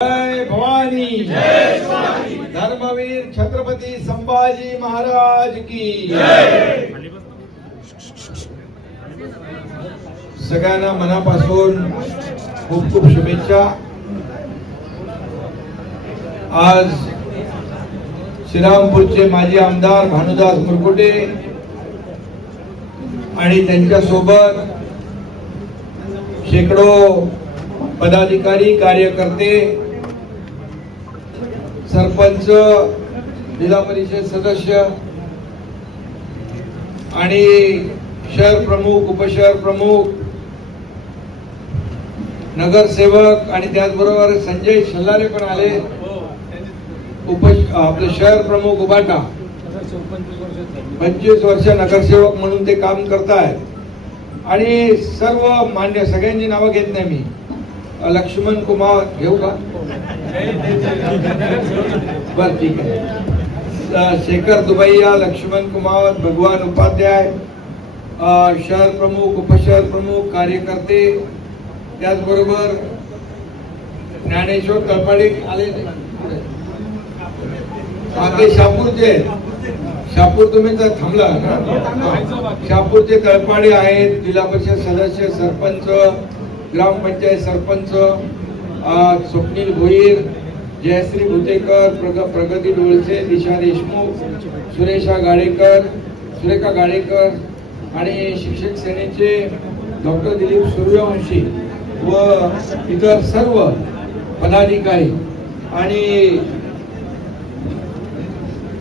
जय भवानी, जय भवानी। धर्मवीर छत्रपती संभाजी महाराज की जय। सगळ्यांना मनापासून खूप खूप शुभेच्छा। आज श्रीरामपूरचे माजी आमदार भानुदास मुरकुटे आणि त्यांच्या सोबत शेकडो पदाधिकारी, कार्यकर्ते, सरपंच, जिल्हा परिषद सदस्य आणि शहर प्रमुख, उपशहर प्रमुख, नगरसेवक आणि त्याचबरोबर संजय शल्लारे पण आले। आपले शहर प्रमुख उबाटा 25 वर्ष नगरसेवक म्हणून ते काम करतायत आणि सर्व मान्य सगळ्यांची नावं घेत नाही मी। लक्ष्मण कुमार घेऊ का? बर ठीक आहे। शेखर दुबैया, लक्ष्मण कुमार, भगवान उपाध्याय, शहर प्रमुख, उपशहर प्रमुख, कार्यकर्ते, त्याचबरोबर ज्ञानेश्वर तळपाडे आले। ते शापूरचे, शापूर तुम्ही तर थांबला ना। शापूरचे तळपाडे आहेत, जिल्हा परिषद सदस्य, सरपंच, ग्रामपंचायत सरपंच, स्वप्नील भोईर, जयश्री भुतेकर, प्रगती डोळसे, दिशा देशमुख, सुरेखा गाडेकर आणि शिक्षक सेनेचे डॉक्टर दिलीप सूर्यवंशी व इतर सर्व पदाधिकारी आणि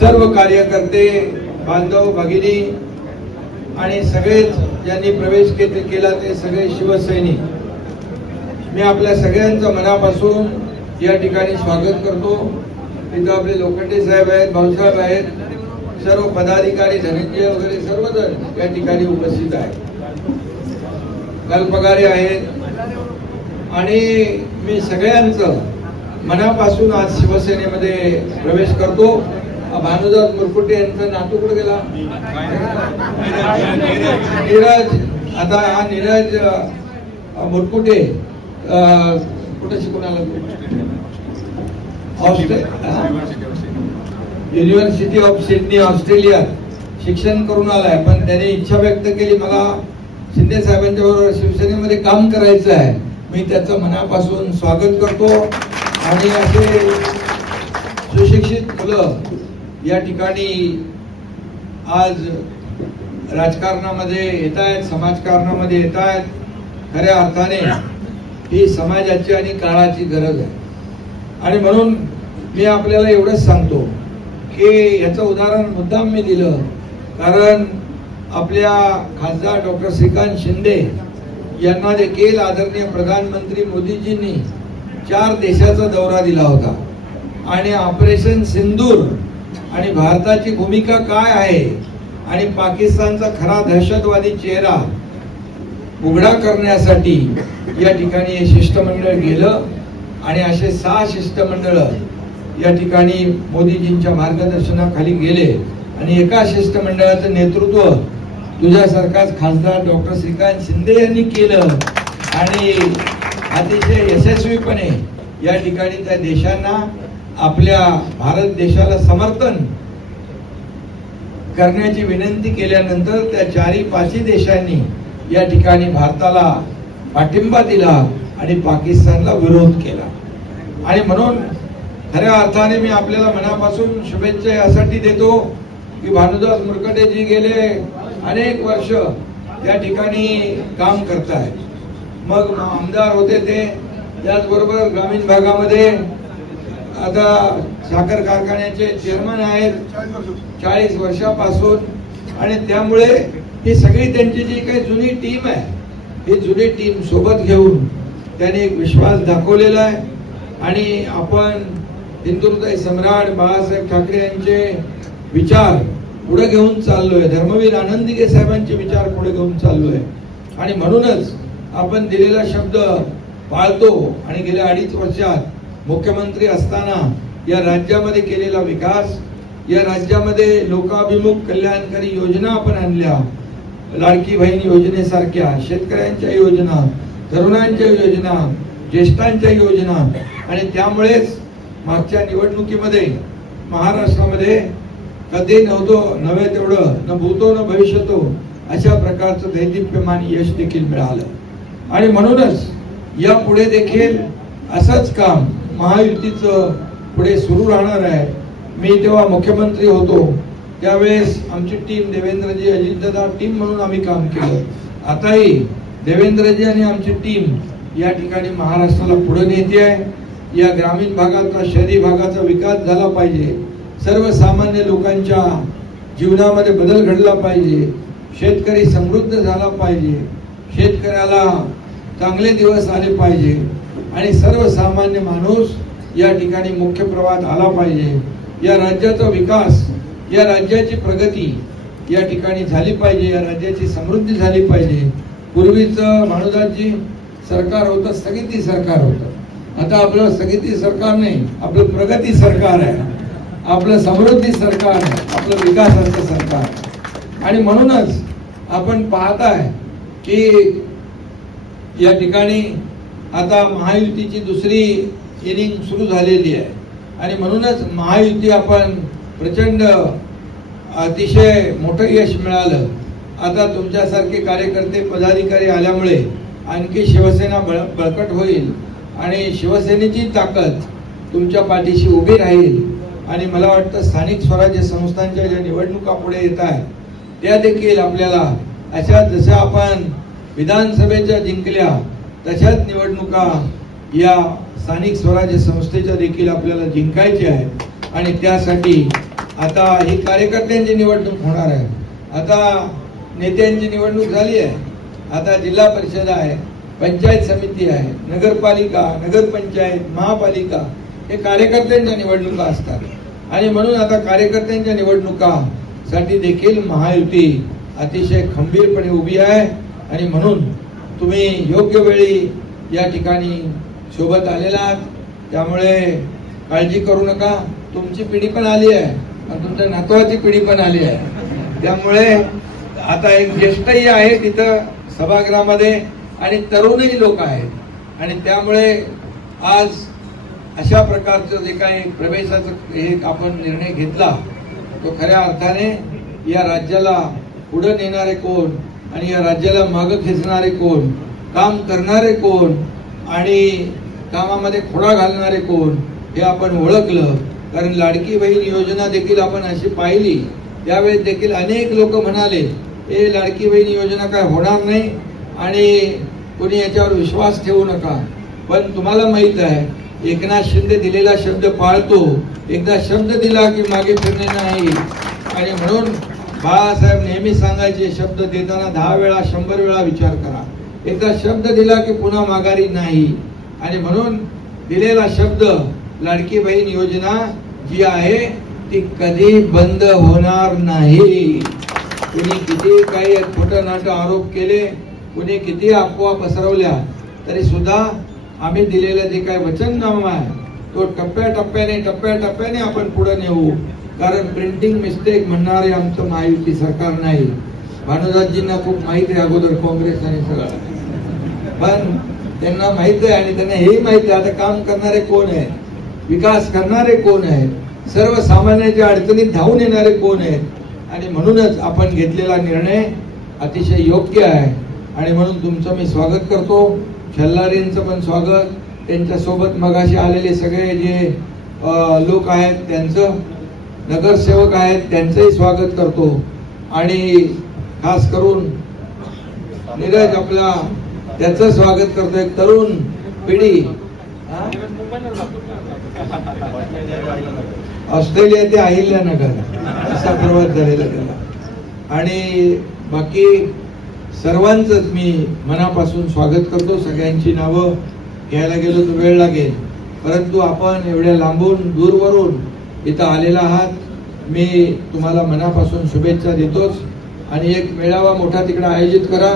सर्व कार्यकर्ते, बांधव, भगिनी आणि सगळेच ज्यांनी प्रवेश केला ते सगळे शिवसैनिक, मी आपल्या सगळ्यांचं मनापासून या ठिकाणी स्वागत करतो। इथं आपले लोखंडे साहेब आहेत, भाऊसाहेब आहेत, सर्व पदाधिकारी, धनंजय वगैरे सर्वजण या ठिकाणी उपस्थित आहेत, कल्पगारे आहेत आणि मी सगळ्यांचं मनापासून आज शिवसेनेमध्ये प्रवेश करतो। भानुदास मुरकुटे यांचा नातू कुठे गेला? नीरज। आता हा नीरज मुरकुटे कुठे शिकून आला? युनिव्हर्सिटी ऑफ सिडनी, ऑस्ट्रेलिया शिक्षण करून आलाय, पण त्याने इच्छा व्यक्त केली मला शिंदे साहेबांच्या बरोबर शिवसेनेमध्ये काम करायचं आहे। मी त्याचं मनापासून स्वागत करतो आणि असे सुशिक्षित मुलं या ठिकाणी आज राजकारणामध्ये येत आहेत, समाजकारणामध्ये येत आहेत। खऱ्या अर्थाने ही समाजाची आणि काळाची गरज आहे आणि म्हणून मी आपल्याला एवढंच सांगतो की याचं उदाहरण मुद्दाम मी दिलं कारण आपल्या खासदार डॉक्टर श्रीकांत शिंदे यांना देखील आदरणीय प्रधानमंत्री मोदीजींनी 4 देशाचा दौरा दिला होता आणि ऑपरेशन सिंदूर आणि भारताची भूमिका काय आहे आणि पाकिस्तानचा खरा दहशतवादी चेहरा उघडा करण्यासाठी या ठिकाणी हे शिष्टमंडळ गेलं आणि असे 6 शिष्टमंडळ या ठिकाणी मोदीजींच्या मार्गदर्शनाखाली गेले आणि एका शिष्टमंडळाचं नेतृत्व तुझ्यासारखाच खासदार डॉक्टर श्रीकांत शिंदे यांनी केलं आणि अतिशय यशस्वीपणे या ठिकाणी त्या देशांना, आपल्या भारत देशाला समर्थन करण्याची विनंती केल्यानंतर त्या 4-5 देशांनी या ठिकाणी भारताला पाठिंबा दिला आणि पाकिस्तानला विरोध केला आणि म्हणून खऱ्या अर्थाने मी आपल्याला मनापासून शुभेच्छा यासाठी देतो की भानुदास मुरकुटेजी गेले अनेक वर्ष या ठिकाणी काम करतायत। मग आमदार होते ते, त्याचबरोबर ग्रामीण भागामध्ये आता साखर कारखान्याचे चेअरमन आहेत 40 वर्षापासून आणि त्यामुळे ही सगळी त्यांची जी काही जुनी टीम आहे, ही जुनी टीम सोबत घेऊन त्यांनी एक विश्वास दाखवलेला आहे आणि आपण हिंदुत्व सम्राट बाळासाहेब ठाकरे यांचे विचार पुढे घेऊन चाललोय, धर्मवीर आनंदीगे साहेबांचे विचार पुढे घेऊन चाललोय आणि म्हणूनच आपण दिलेला शब्द पाळतो आणि गेल्या 2.5 वर्षात मुख्यमंत्री असताना या राज्यामध्ये केलेला विकास, या राज्यामध्ये लोकाभिमुख कल्याणकारी योजना आपण आणल्या, लाडकी बहीण योजनेसारख्या शेतकऱ्यांच्या योजना, तरुणांच्या योजना, ज्येष्ठांच्या योजना, आणि त्यामुळेच मागच्या निवडणुकीमध्ये महाराष्ट्रामध्ये कधी नव्हे तेवढं न भूतो न भविष्यतो अशा प्रकारचं दैदिप्यमान यश देखील मिळालं। आणि म्हणूनच यापुढे देखील असंच काम महायुतीचं पुढे सुरू राहणार आहे। मी तेव्हा मुख्यमंत्री होतो त्यावेळेस आमची टीम देवेंद्रजी अजितदादा टीम म्हणून आम्ही काम केलं। आताही देवेंद्रजी आणि आमची टीम या ठिकाणी महाराष्ट्राला पुढे नेते आहे। या ग्रामीण भागाचा शहरी भागाचा विकास झाला पाहिजे, सर्वसामान्य लोकांच्या जीवनामध्ये बदल घडला पाहिजे, शेतकरी समृद्ध झाला पाहिजे, शेतकऱ्याला चांगले दिवस आले पाहिजे आणि सर्वसामान्य माणूस या ठिकाणी मुख्य प्रवाहात आला पाहिजे। या राज्याचा विकास, या राज्याची प्रगती या ठिकाणी झाली पाहिजे, या राज्याची समृद्धी झाली पाहिजे। पूर्वीचं भानुदासजी सरकार होतं, स्थगिती सरकार होतं। आता आपलं स्थगिती सरकार नाही, आपलं प्रगती सरकार आहे, आपलं समृद्धी सरकार आहे, आपलं विकासाचं सरकार। आणि म्हणूनच आपण पाहताय की या ठिकाणी आता महायुतीची दुसरी इनिंग सुरू झालेली आहे आणि म्हणूनच महायुती आपण प्रचंड अतिशय मोठं यश मिळालं। आता तुमच्यासारखे कार्यकर्ते पदाधिकारी आल्यामुळे आणखी शिवसेना बळकट होईल आणि शिवसेनेची ताकद तुमच्या पाठीशी उभी राहील। आणि मला वाटतं स्थानिक स्वराज्य संस्थांच्या ज्या निवडणुका पुढे येत आहेत त्या देखील आपल्याला अशा जशा आपण विधानसभेच्या जिंकल्या तशाच निवडणुका या स्थानिक स्वराज्य संस्थेच्या देखील आपल्याला जिंकायच्या आहेत। आणि त्यासाठी आता ही कार्यकर्त्यांची निवडणूक होणार आहे, आता नेत्यांची निवडणूक झाली आहे, आता जिल्हा परिषद आहे, पंचायत समिती आहे, नगरपालिका, नगरपंचायत, महापालिका हे कार्यकर्त्यांच्या निवडणुका असतात। आणि म्हणून आता कार्यकर्त्यांच्या निवडणुकासाठी देखील महायुती अतिशय खंबीरपणे उभी आहे। आणि म्हणून तुम्ही योग्य वेळी या ठिकाणी सोबत आलेला आहात, त्यामुळे काळजी करू नका। तुमची पिढी पण आली आहे आणि तुमच्या नातवाची पिढी पण आली आहे, त्यामुळे आता एक ज्येष्ठही आहे तिथं सभागृहामध्ये आणि तरुणही लोक आहेत। आणि त्यामुळे आज अशा प्रकारचं जे काही प्रवेशाचं एक आपण निर्णय घेतला तो खऱ्या अर्थाने या राज्याला पुढे नेणारे कोण आणि या राज्याला मागे खेचणारे कोण, काम करणारे कोण आणि कामामध्ये खोडा घालणारे कोण हे आपण ओळखलं। कारण लाडकी बहीण योजना देखील आपण अशी पाहिली, त्यावेळेस देखील अनेक लोक म्हणाले हे लाडकी बहीण योजना काय होणार नाही आणि कोणी याच्यावर विश्वास ठेवू नका। पण तुम्हाला माहित आहे एकनाथ शिंदे दिलेला शब्द पाळतो, एकदा शब्द दिला की मागे फिरणे नाही। आणि म्हणून बाळासाहेब नेहमी सांगायचे शब्द देताना 10 वेळा 100 वेळा विचार करा, एकदा शब्द दिला की पुन्हा माघारी नाही। आणि म्हणून दिलेला शब्द लाडकी बहीण योजना जी आहे ती कधी बंद होणार नाही। कुणी किती काही खोटं नाटं आरोप केले, कुणी किती अफवा पसरवल्या तरी सुद्धा आम्ही दिलेलं जे काही वचननामा आहे तो टप्प्याटप्प्याने आपण पुढे नेऊ। कारण प्रिंटिंग मिस्टेक म्हणणारे आमचं महायुती सरकार नाही। भानुदासजींना खूप माहित आहे अगोदर काँग्रेस आणि सगळं, पण त्यांना माहित आहे आणि त्यांना हेही माहित आहे आता काम करणारे कोण आहेत, विकास करणारे कोण आहेत, सर्वसामान्यांच्या अडचणीत धावून येणारे कोण आहेत। आणि म्हणूनच आपण घेतलेला निर्णय अतिशय योग्य आहे आणि म्हणून तुमचं मी स्वागत करतो। छल्लारींचं पण स्वागत, त्यांच्या सोबत मगाशी आलेले सगळे जे लोक आहेत त्यांचं, नगरसेवक आहेत त्यांचंही स्वागत करतो। आणि खास करून नीरज आपला त्याचं स्वागत करतो। एक तरुण पिढी ऑस्ट्रेलिया ते अहिल्यानगर असा प्रवास झालेला त्याला। आणि बाकी सर्वांचंच मी मनापासून स्वागत करतो। सगळ्यांची नावं घ्यायला गेलो तर वेळ लागेल, परंतु आपण एवढ्या लांबून दूरवरून इथं आलेला आहात, मी तुम्हाला मनापासून शुभेच्छा देतोच। आणि एक मेळावा मोठा तिकडे आयोजित करा,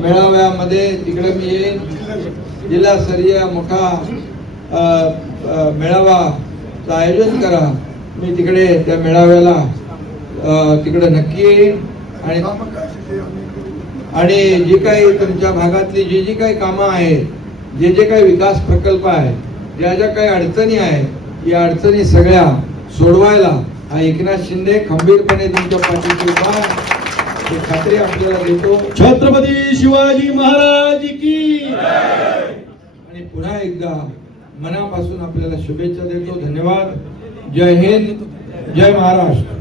मेळाव्यामध्ये तिकडे मी येईन, जिल्हास्तरीय मोठा मेळावाचं आयोजन करा, मी तिकडे त्या मेळाव्याला तिकडे नक्की येईन। आणि जी काही तुमच्या भागातली जी काही कामं आहेत जे जे काही विकास प्रकल्प आहे, ज्या ज्या काही अडचणी आहे, या अडचणी सगळ्या सोडवायला हा एकनाथ शिंदे खंबीरपणे तुमच्या पाठीशी उभा आहे, ही खात्री आपल्याला देतो. छत्रपती शिवाजी महाराज की. आणि पुन्हा एकदा मनापासून आपल्याला शुभेच्छा देतो. धन्यवाद. जय हिंद, जय महाराष्ट्र.